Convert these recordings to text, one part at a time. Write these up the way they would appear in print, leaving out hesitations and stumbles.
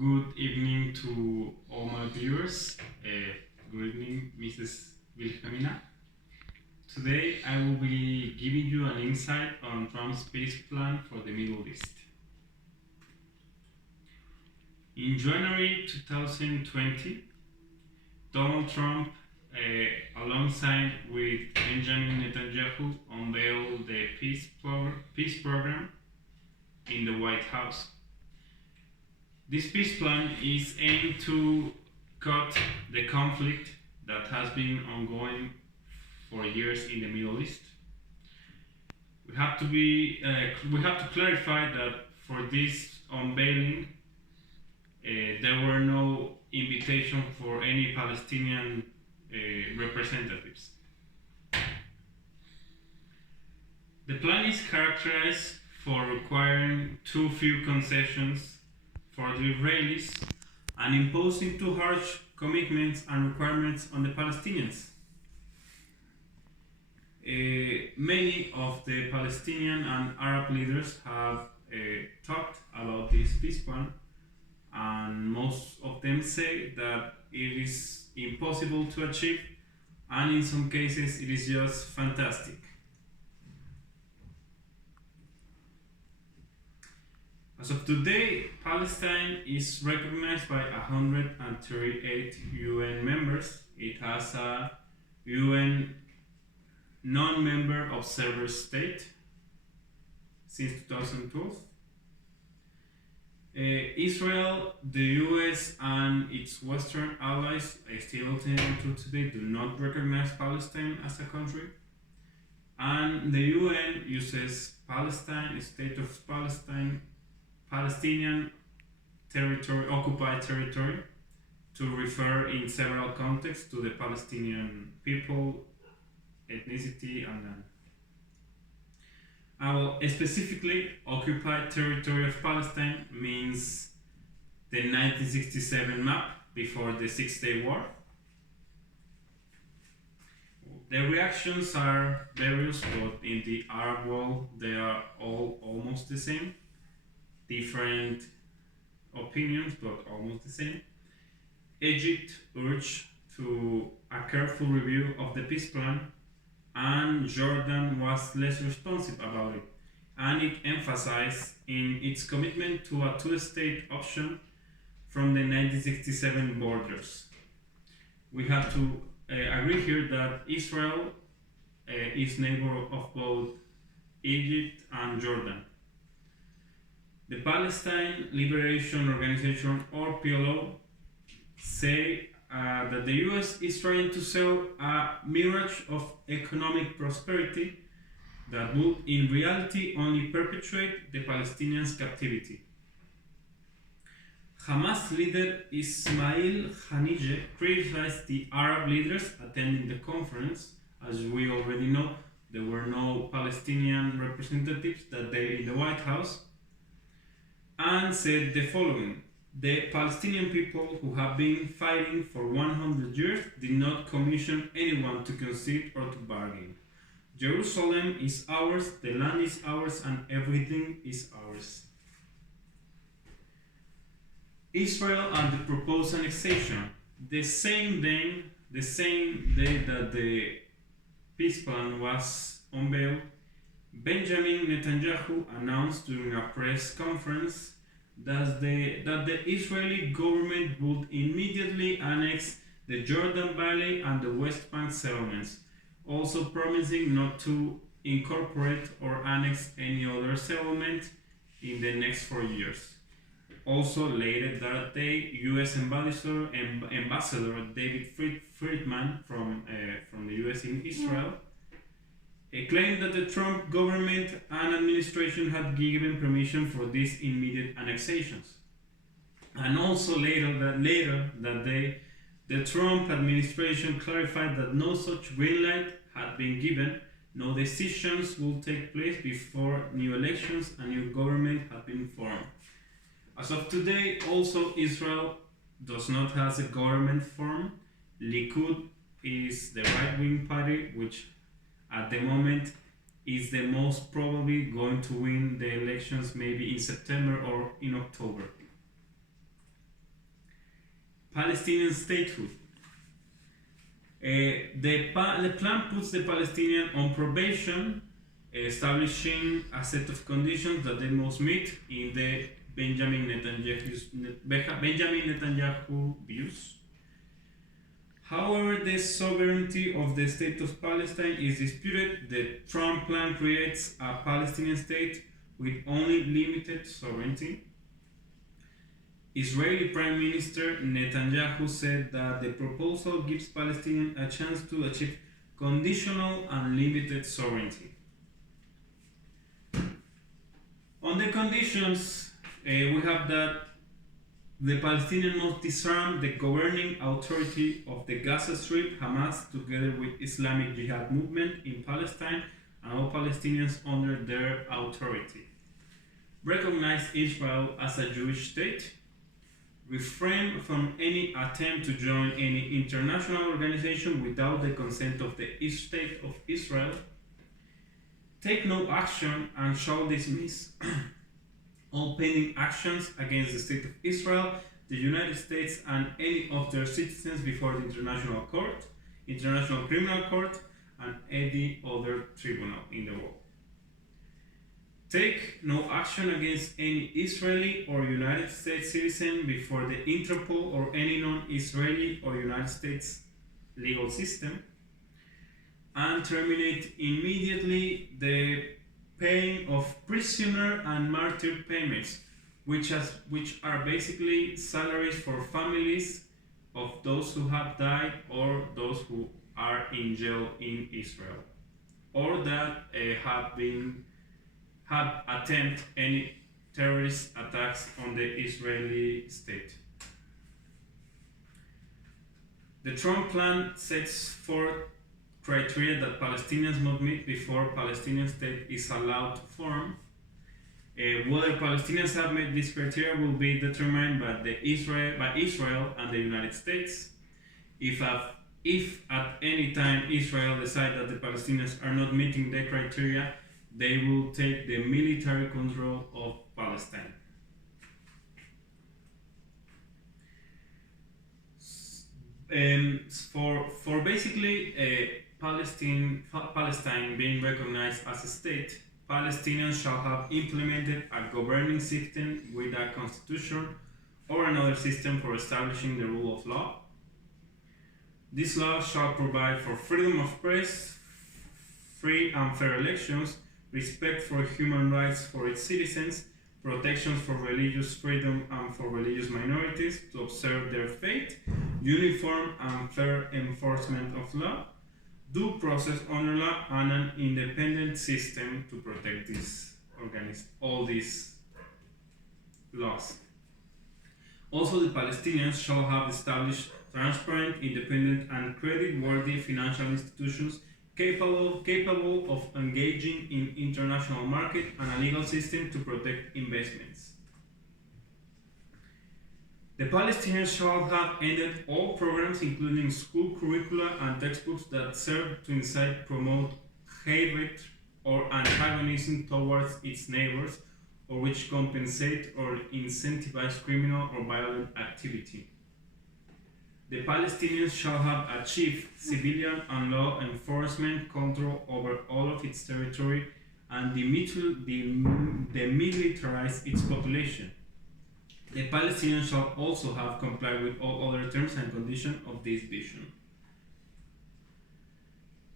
Good evening to all my viewers. Good evening, Mrs. Wilhelmina. Today I will be giving you an insight on Trump's peace plan for the Middle East. In January 2020, Donald Trump, alongside with Benjamin Netanyahu, unveiled the peace program in the White House. This peace plan is aimed to cut the conflict that has been ongoing for years in the Middle East. We have to clarify that for this unveiling, there were no invitation for any Palestinian representatives. The plan is characterized for requiring too few concessions for the Israelis and imposing too harsh commitments and requirements on the Palestinians. Many of the Palestinian and Arab leaders have talked about this peace plan, and most of them say that it is impossible to achieve, and in some cases it is just fantastic. As of today, Palestine is recognized by 138 UN members. It has a UN non-member observer state since 2012. Israel, the US, and its Western allies, still until today, do not recognize Palestine as a country. And the UN uses Palestine, State of Palestine, Palestinian territory, occupied territory, to refer in several contexts to the Palestinian people, ethnicity, and land. Specifically, occupied territory of Palestine means the 1967 map before the Six-Day War. The reactions are various, but in the Arab world they are all almost the same. Different opinions, but almost the same. Egypt urged to a careful review of the peace plan, and Jordan was less responsive about it, and it emphasized in its commitment to a two-state option from the 1967 borders. We have to agree here that Israel is neighbor of both Egypt and Jordan. The Palestine Liberation Organization, or PLO, say that the US is trying to sell a mirage of economic prosperity that would in reality only perpetuate the Palestinians' captivity. Hamas leader Ismail Haniyeh criticized the Arab leaders attending the conference. As we already know, there were no Palestinian representatives that day in the White House, and said the following: the Palestinian people who have been fighting for 100 years did not commission anyone to concede or to bargain. Jerusalem is ours, the land is ours, and everything is ours. Israel and the proposed annexation. The same day that the peace plan was unveiled, Benjamin Netanyahu announced during a press conference that the Israeli government would immediately annex the Jordan Valley and the West Bank settlements, also promising not to incorporate or annex any other settlement in the next 4 years. Also later that day, U.S. Ambassador David Friedman from the U.S. in Israel claimed that the Trump government and administration had given permission for these immediate annexations. And also later that day, the Trump administration clarified that no such green light had been given, no decisions will take place before new elections and new government had been formed. As of today, also Israel does not have a government formed. Likud is the right-wing party, which at the moment is the most probably going to win the elections maybe in September or in October. Palestinian statehood. The plan puts the Palestinians on probation, establishing a set of conditions that they must meet in the Benjamin Netanyahu views. However, the sovereignty of the state of Palestine is disputed. The Trump plan creates a Palestinian state with only limited sovereignty. Israeli Prime Minister Netanyahu said that the proposal gives Palestinians a chance to achieve conditional and limited sovereignty. On the conditions, we have that the Palestinians must disarm the governing authority of the Gaza Strip, Hamas, together with Islamic Jihad movement in Palestine and all Palestinians under their authority. Recognize Israel as a Jewish state. Refrain from any attempt to join any international organization without the consent of the state of Israel. Take no action and shall dismiss all pending actions against the state of Israel, the United States, and any of their citizens before the International Court, International Criminal Court, and any other tribunal in the world. Take no action against any Israeli or United States citizen before the Interpol or any non-Israeli or United States legal system, and terminate immediately the paying of prisoner and martyr payments, which are basically salaries for families of those who have died or those who are in jail in Israel, or that have attempted any terrorist attacks on the Israeli state. The Trump plan sets forth criteria that Palestinians must meet before Palestinian state is allowed to form. Whether Palestinians have met these criteria will be determined by Israel and the United States. If at any time Israel decides that the Palestinians are not meeting the criteria, they will take the military control of Palestine. For basically Palestine being recognized as a state, Palestinians shall have implemented a governing system with a constitution or another system for establishing the rule of law. This law shall provide for freedom of press, free and fair elections, respect for human rights for its citizens, protections for religious freedom and for religious minorities to observe their faith, uniform and fair enforcement of law, due process under law, and an independent system to protect all these laws. Also, the Palestinians shall have established transparent, independent, and credit-worthy financial institutions capable of engaging in international market and a legal system to protect investments. The Palestinians shall have ended all programs, including school curricula and textbooks that serve to incite, promote hatred or antagonism towards its neighbors, or which compensate or incentivize criminal or violent activity. The Palestinians shall have achieved civilian and law enforcement control over all of its territory and demilitarize its population. The Palestinians shall also have complied with all other terms and conditions of this vision.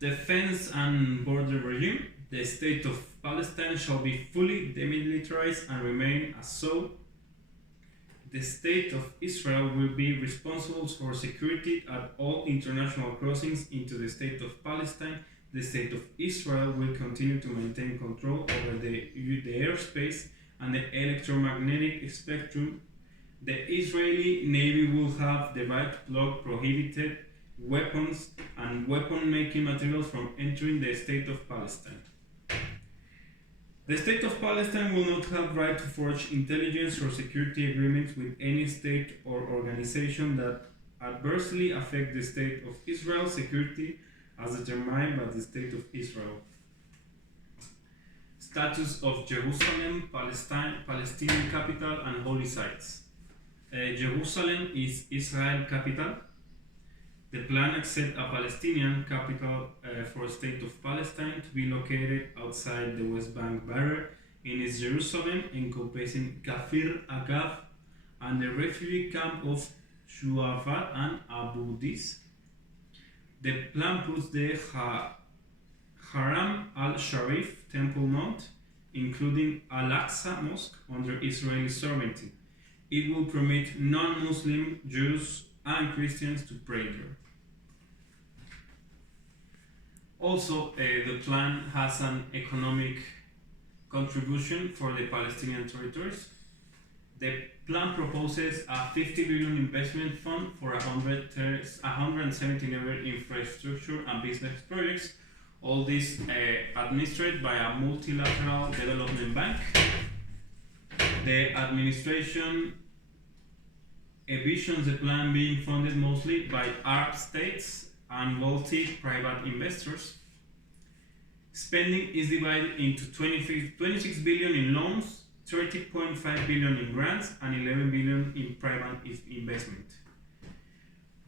Defense and border regime. The state of Palestine shall be fully demilitarized and remain as so. The state of Israel will be responsible for security at all international crossings into the state of Palestine. The state of Israel will continue to maintain control over the airspace and the electromagnetic spectrum. The Israeli Navy will have the right to block prohibited weapons and weapon-making materials from entering the state of Palestine. The state of Palestine will not have right to forge intelligence or security agreements with any state or organization that adversely affect the state of Israel's security as determined by the state of Israel. Status of Jerusalem, Palestinian capital, and holy sites. Jerusalem is Israel capital. The plan accepts a Palestinian capital for a state of Palestine to be located outside the West Bank barrier in East Jerusalem, encompassing Kafir Agav and the refugee camp of Shuafat and Abu Dis. The plan puts the Haram al-Sharif Temple Mount, including Al-Aqsa Mosque, under Israeli sovereignty. It will permit non-Muslim Jews and Christians to pray there. Also, the plan has an economic contribution for the Palestinian territories. The plan proposes a 50 billion investment fund for 170 level infrastructure and business projects. All this administered by a multilateral development bank. The administration envisions the plan being funded mostly by Arab states and wealthy private investors. Spending is divided into 26 billion in loans, 30.5 billion in grants, and 11 billion in private investment.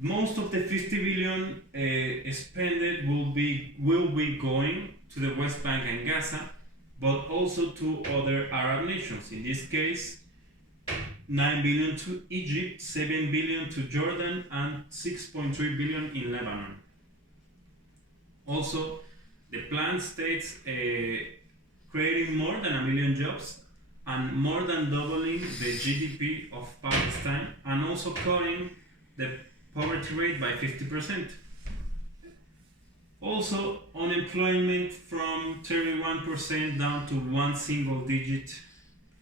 Most of the 50 billion spent will be going to the West Bank and Gaza, but also to other Arab nations. In this case, 9 billion to Egypt, 7 billion to Jordan, and 6.3 billion in Lebanon. Also, the plan states creating more than 1 million jobs and more than doubling the GDP of Palestine, and also cutting the poverty rate by 50%. Also, unemployment from 31% down to one single digit,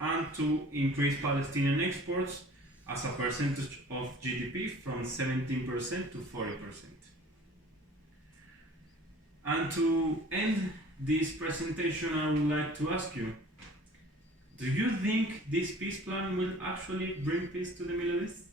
and to increase Palestinian exports as a percentage of GDP from 17% to 40%. And to end this presentation, I would like to ask you, do you think this peace plan will actually bring peace to the Middle East?